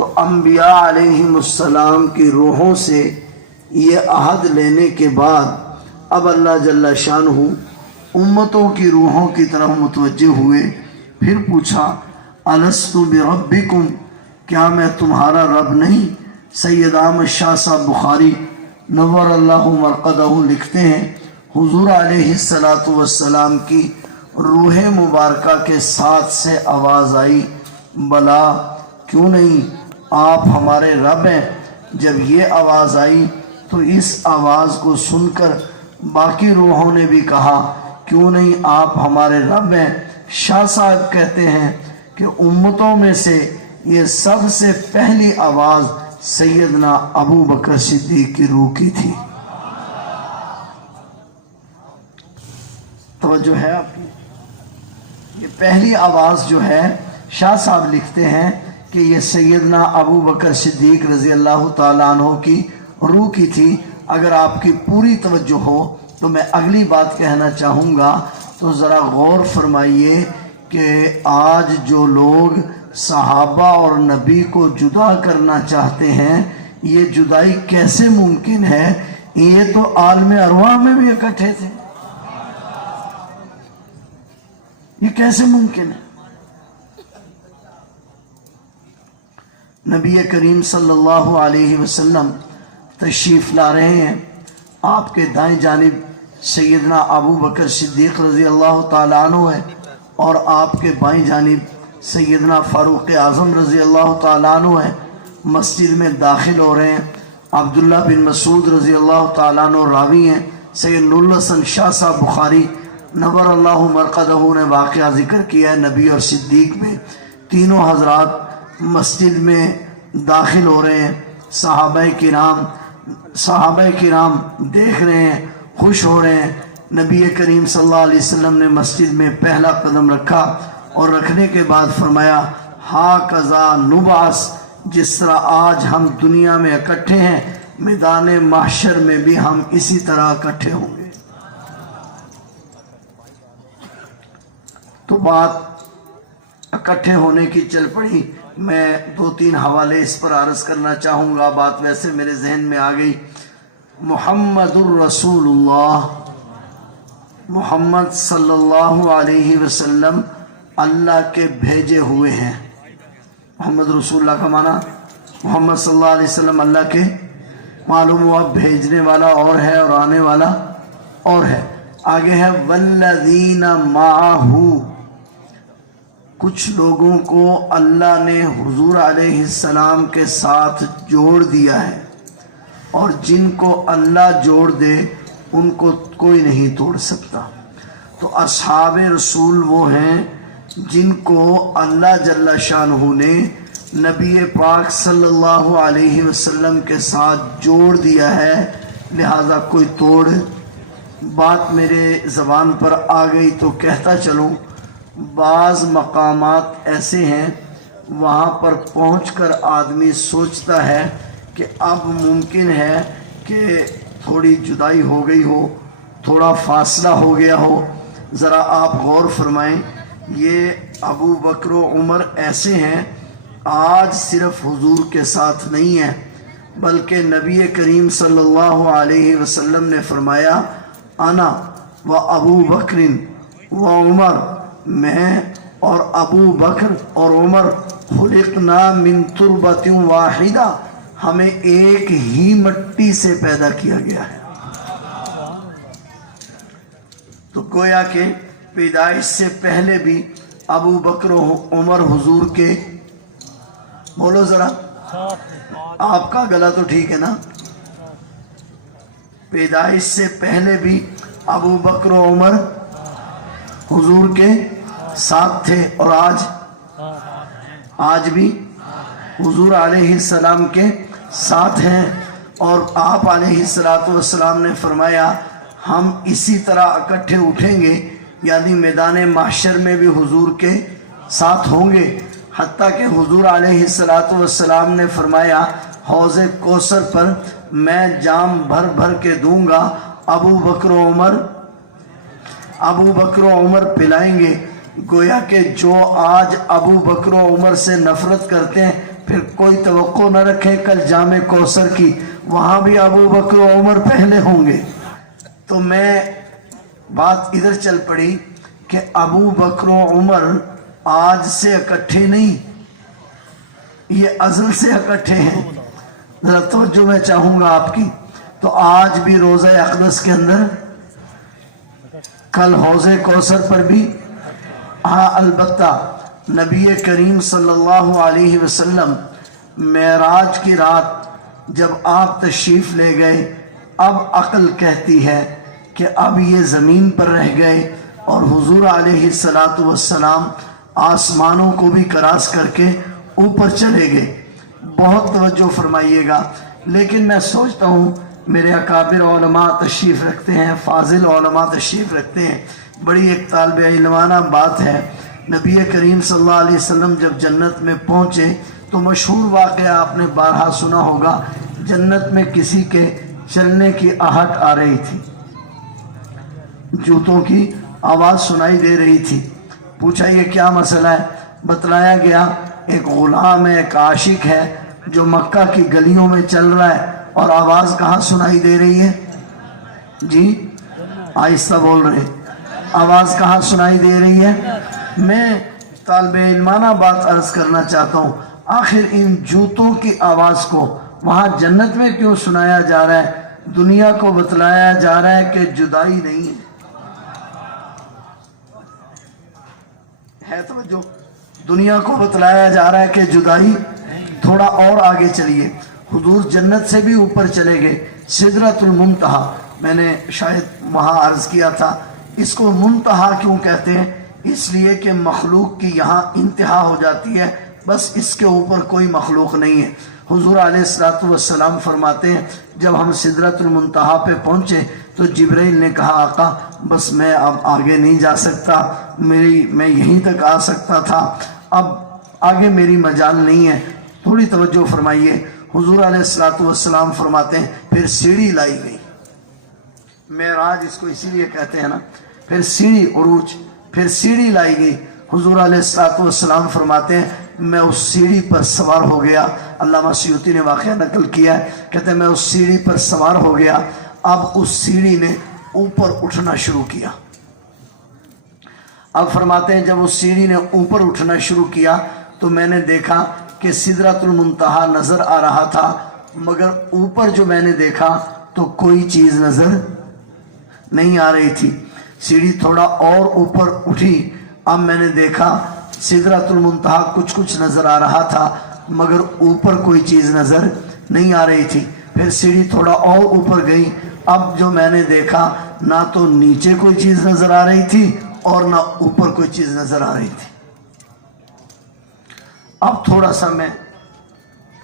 تو انبیاء علیہم کی روحوں سے یہ عہد لینے کے بعد اب اللہ جل شانہ امتوں کی روحوں کی طرف متوجہ ہوئے، پھر پوچھا الست بربکم، کیا میں تمہارا رب نہیں؟ سید احمد شاہ صاحب بخاری نور اللہ مرقدہ لکھتے ہیں حضور علیہ السلام کی روح مبارکہ کے ساتھ سے آواز آئی، بلا کیوں نہیں، آپ ہمارے رب ہیں۔ جب یہ آواز آئی تو اس آواز کو سن کر باقی روحوں نے بھی کہا کیوں نہیں، آپ ہمارے رب ہیں۔ شاہ صاحب کہتے ہیں کہ امتوں میں سے یہ سب سے پہلی آواز سیدنا ابو بکر صدیق کی روح کی تھی۔ توجہ ہے آپ کی؟ یہ پہلی آواز جو ہے شاہ صاحب لکھتے ہیں کہ یہ سیدنا ابو بکر صدیق رضی اللہ تعالیٰ عنہ کی روح کی تھی۔ اگر آپ کی پوری توجہ ہو تو میں اگلی بات کہنا چاہوں گا، تو ذرا غور فرمائیے کہ آج جو لوگ صحابہ اور نبی کو جدا کرنا چاہتے ہیں، یہ جدائی کیسے ممکن ہے؟ یہ تو عالم ارواح میں بھی اکٹھے تھے، یہ کیسے ممکن ہے؟ نبی کریم صلی اللہ علیہ وسلم تشریف لا رہے ہیں، آپ کے دائیں جانب سیدنا ابو بکر صدیق رضی اللہ تعالیٰ عنہ ہے، اور آپ کے بائیں جانب سیدنا فاروق اعظم رضی اللہ تعالیٰ عنہ ہے۔ مسجد میں داخل ہو رہے ہیں، عبداللہ بن مسعود رضی اللہ تعالیٰ عنہ راوی ہیں۔ سید نور الحسن شاہ صاحب بخاری نور اللہ مرقدہ نے واقعہ ذکر کیا ہے، نبی اور صدیق میں تینوں حضرات مسجد میں داخل ہو رہے ہیں۔ صحابہ کرام دیکھ رہے ہیں، خوش ہو رہے ہیں۔ نبی کریم صلی اللہ علیہ وسلم نے مسجد میں پہلا قدم رکھا اور رکھنے کے بعد فرمایا ہاکذا نبعث، جس طرح آج ہم دنیا میں اکٹھے ہیں، میدان محشر میں بھی ہم اسی طرح اکٹھے ہوں گے۔ تو بات اکٹھے ہونے کی چل پڑی۔ میں 2-3 حوالے اس پر عرض کرنا چاہوں گا، بات ویسے میرے ذہن میں آ گئی۔ محمد الرسول اللہ، محمد صلی اللہ علیہ وسلم اللہ کے بھیجے ہوئے ہیں۔ محمد رسول اللہ کا معنی محمد صلی اللہ علیہ وسلم اللہ کے، معلوم ہوا بھیجنے والا اور ہے اور آنے والا اور ہے۔ آگے ہے والذین معہ، کچھ لوگوں کو اللہ نے حضور علیہ السلام کے ساتھ جوڑ دیا ہے، اور جن کو اللہ جوڑ دے ان کو کوئی نہیں توڑ سکتا۔ تو اصحاب رسول وہ ہیں جن کو اللہ جل شانہ نے نبی پاک صلی اللہ علیہ وسلم کے ساتھ جوڑ دیا ہے، لہذا کوئی توڑ۔ بات میرے زبان پر آ گئی تو کہتا چلوں، بعض مقامات ایسے ہیں وہاں پر پہنچ کر آدمی سوچتا ہے کہ اب ممکن ہے کہ تھوڑی جدائی ہو گئی ہو، تھوڑا فاصلہ ہو گیا ہو۔ ذرا آپ غور فرمائیں، یہ ابو بکر و عمر ایسے ہیں آج صرف حضور کے ساتھ نہیں ہیں، بلکہ نبی کریم صلی اللہ علیہ وسلم نے فرمایا انا و ابو بکر و عمر، میں اور ابو بکر اور عمر خلقنا من تربۃ واحدہ، ہمیں ایک ہی مٹی سے پیدا کیا گیا ہے۔ تو گویا کہ پیدائش سے پہلے بھی ابو بکر و عمر حضور کے، بولو ذرا، آپ کا گلا تو ٹھیک ہے نا؟ پیدائش سے پہلے بھی ابو بکر و عمر حضور کے ساتھ تھے، اور آج بھی حضور علیہ السلام کے ساتھ ہیں۔ اور آپ علیہ السلام نے فرمایا ہم اسی طرح اکٹھے اٹھیں گے، یعنی میدان محشر میں بھی حضور کے ساتھ ہوں گے، حتیٰ کہ حضور علیہ السلام نے فرمایا حوض کوثر پر میں جام بھر بھر کے دوں گا، ابو بکر و عمر پلائیں گے۔ گویا کہ جو آج ابو بکر و عمر سے نفرت کرتے ہیں फिर कोई तवक्को न रखे कल जामे कौसर की, वहाँ भी अबू बकर और उमर पहले होंगे। तो मैं बात इधर चल पड़ी कि अबू बकर और उमर आज से इकट्ठे नहीं, ये अज़ल से इकट्ठे हैं। ज़रा तवज्जो मैं चाहूँगा आपकी। तो आज भी रोज़ा अक़दस के अंदर, कल हौज़े कौसर पर भी। हाँ, अलबत्ता नबी करीम सल्लल्लाहु अलैहि वसल्लम मेराज की रात जब आप तशरीफ़ ले गए, अब अक़ल कहती है कि अब ये ज़मीन पर रह गए और हुज़ूर अलैहिस्सलातु वस्सलाम आसमानों को भी क्रॉस करके ऊपर चले गए। बहुत तवज्जो फरमाइएगा। लेकिन मैं सोचता हूँ मेरे अकाबिर उलमा तशरीफ़ रखते हैं, फाजिल उलमा तशरीफ़ रखते हैं, बड़ी एक तालिब इल्माना बात है। नबी करीम सल्लल्लाहु अलैहि वसल्लम जब जन्नत में पहुँचे तो मशहूर वाक़या आपने बारहा सुना होगा, जन्नत में किसी के चलने की आहट आ रही थी, जूतों की आवाज़ सुनाई दे रही थी। पूछा ये क्या मसला है? बतलाया गया एक ग़ुलाम है, एक आशिक है जो मक्का की गलियों में चल रहा है और आवाज़ कहाँ सुनाई दे रही है? जी आहिस्ता बोल रहे, आवाज़ कहाँ सुनाई दे रही है? मैं तालिबे इल्माना बात अर्ज़ करना चाहता हूँ, आखिर इन जूतों की आवाज़ को वहाँ जन्नत में क्यों सुनाया जा रहा है? दुनिया को बतलाया जा रहा है कि जुदाई नहीं है तो जो दुनिया को बतलाया जा रहा है कि जुदाई। थोड़ा और आगे चलिए, हुजूर जन्नत से भी ऊपर चले गए, सिदरतुल मुंतहा। मैंने शायद वहाँ अर्ज़ किया था, इसको मुंतहा क्यों कहते हैं? इसलिए कि मखलूक की यहाँ इंतहा हो जाती है, बस इसके ऊपर कोई मखलूक नहीं है। हुजूर अलैहिस्सलातु वस्सलाम फरमाते हैं जब हम सिदरतुल मुंतहा पे पहुँचे तो जिब्राइल ने कहा आका बस मैं अब आगे नहीं जा सकता, मैं यहीं तक आ सकता था, अब आगे मेरी मजाल नहीं है। थोड़ी तवज्जो फरमाइए। हुजूर अलैहिस्सलातु वस्सलाम फरमाते हैं फिर सीढ़ी लाई गई, मेराज इसको इसीलिए कहते हैं ना, फिर सीढ़ी उरूज, फिर सीढ़ी लाई गई। हुजूर अलैहिस्सलातु वस्सलाम फरमाते हैं मैं उस सीढ़ी पर सवार हो गया। अल्लामा सयूती ने वाक़या नकल किया है, कहते हैं मैं उस सीढ़ी पर सवार हो गया। अब उस सीढ़ी ने ऊपर उठना शुरू किया। अब फरमाते हैं जब उस सीढ़ी ने ऊपर उठना शुरू किया तो मैंने देखा कि सिदरतुल मुंतहा नज़र आ रहा था, मगर ऊपर जो मैंने देखा तो कोई चीज़ नज़र नहीं आ रही थी। सीढ़ी थोड़ा और ऊपर उठी, अब मैंने देखा सिदरतुल मुंतहा कुछ कुछ नज़र आ रहा था, मगर ऊपर कोई चीज़ नज़र नहीं आ रही थी। फिर सीढ़ी थोड़ा और ऊपर गई, अब जो मैंने देखा ना तो नीचे कोई चीज़ नज़र आ रही थी और ना ऊपर कोई चीज़ नज़र आ रही थी। अब थोड़ा सा मैं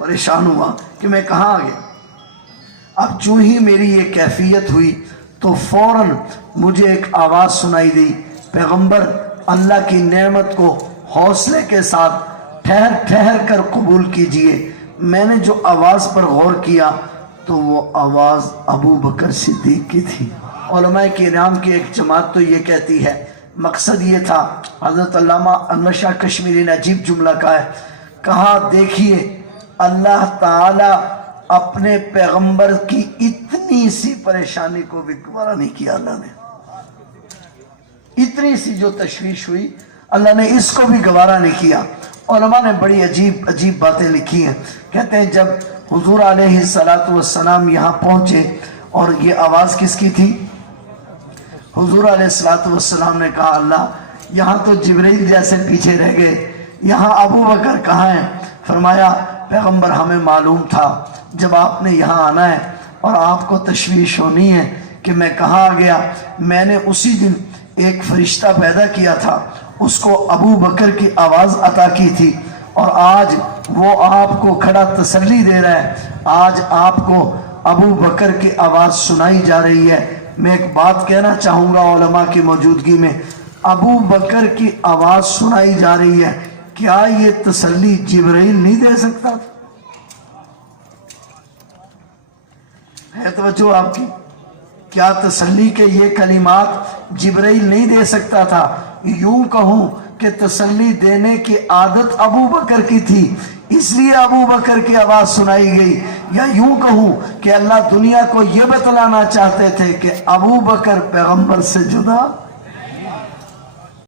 परेशान हुआ कि मैं कहाँ आ गया। अब जो ही मेरी ये कैफियत हुई तो फौरन मुझे एक आवाज़ सुनाई दी, पैगंबर अल्लाह की नेमत को हौसले के साथ ठहर ठहर कर कबूल कीजिए। मैंने जो आवाज़ पर गौर किया तो वो आवाज़ अबू बकर सिद्दीक की थी। उलमाए किराम की एक जमात तो ये कहती है, मकसद ये था, हज़रत अल्लामा अनवर शाह कश्मीरी ने अजीब जुमला कहा देखिए अल्लाह ताला अपने पैगंबर की इतनी सी परेशानी को भी गवारा नहीं किया। अल्लाह ने इतनी सी जो तशवीश हुई, अल्लाह ने इसको भी गवारा नहीं किया। उलमा ने बड़ी अजीब अजीब बातें लिखी हैं। कहते हैं जब हुजूर अलैहिस्सलातु वस्सलाम यहाँ पहुँचे और ये आवाज़ किसकी थी? हुजूर अलैहिस्सलातु वस्सलाम ने कहा अल्लाह यहाँ तो जिब्रील जैसे पीछे रह गए, यहाँ अबू बकर कहाँ हैं? फरमाया पैगंबर हमें मालूम था जब आपने यहाँ आना है और आपको तशवीश होनी है कि मैं कहाँ आ गया। मैंने उसी दिन एक फरिश्ता पैदा किया था, उसको अबू बकर की आवाज़ अता की थी और आज वो आपको खड़ा तसल्ली दे रहा है। आज आपको अबू बकर की आवाज़ सुनाई जा रही है। मैं एक बात कहना चाहूँगा उलमा की मौजूदगी में, अबू बकर की आवाज़ सुनाई जा रही है, क्या ये तसल्ली जिब्रील नहीं दे सकता? है तवज्जो आपकी? क्या तसल्ली के ये कलिमात जिब्रील नहीं दे सकता था? यूं कहूँ کہ تسلی دینے کی عادت ابو بکر کی تھی، اس لیے ابو بکر کی آواز سنائی گئی، یا یوں کہوں کہ اللہ دنیا کو یہ بتلانا چاہتے تھے کہ ابو بکر پیغمبر سے جدا